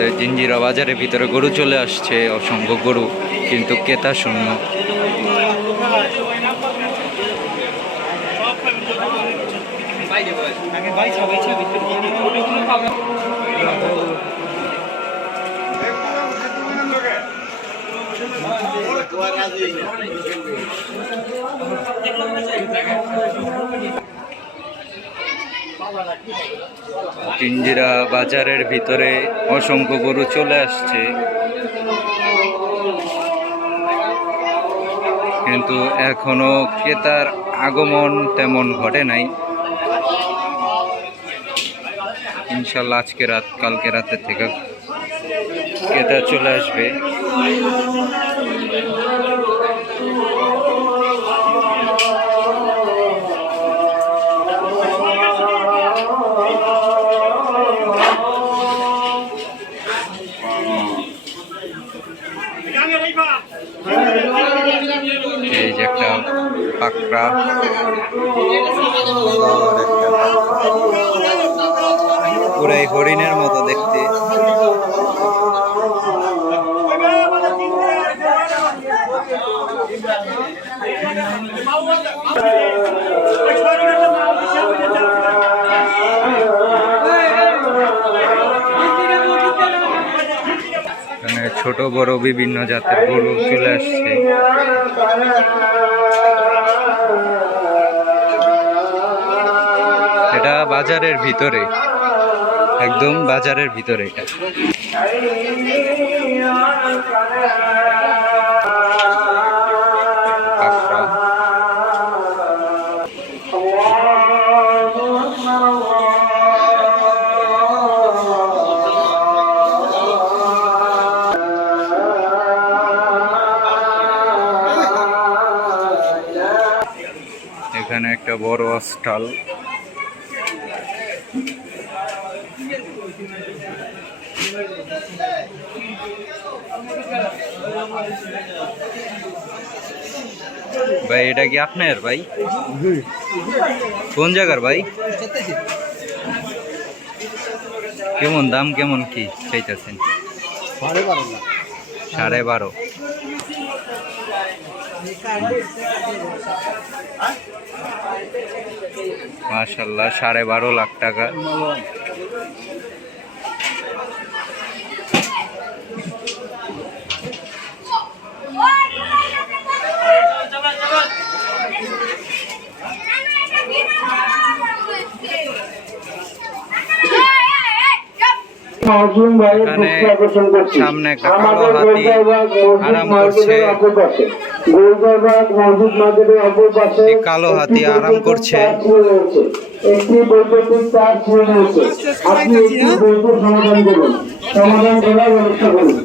আমাদের জিঞ্জিরা বাজারের ভিতরে গরু চলে আসছে, অসংখ্য গরু, কিন্তু ক্রেতা শূন্য। জিঞ্জিরা বাজারের ভিতরে অসংখ্য গরু চলে আসছে, কিন্তু এখনো ক্রেতার আগমন তেমন ঘটে নাই। ইনশাল্লাহ আজকে রাত কালকে রাতের থেকে ক্রেতা চলে আসবে। এই যে একটা পাকড়া, পুরাই হরিণের মতো দেখতে। ছোট বড় বিভিন্ন জাতের গরু চলে আসছে। এটা বাজারের ভিতরে, একদম বাজারের ভিতরে এটা। এখানে একটা বড় স্টল, ভাই এটা কি আপনার ভাই? কোন জায়গার ভাই? কেমন দাম, কেমন কি চাইতেছেন? 12.5। মাশাআল্লাহ, 12.5 লাখ টাকা। সামনে একটা কালো হাতি আরাম করছে, কালো হাতি আরাম করছে। একটি বৈদ্যুতিক তার ছিঁড়ে নিয়েছে, আপনি একটি বৈদ্যুতিক সমাধান করুন, সমাধান করার ব্যবস্থা করুন।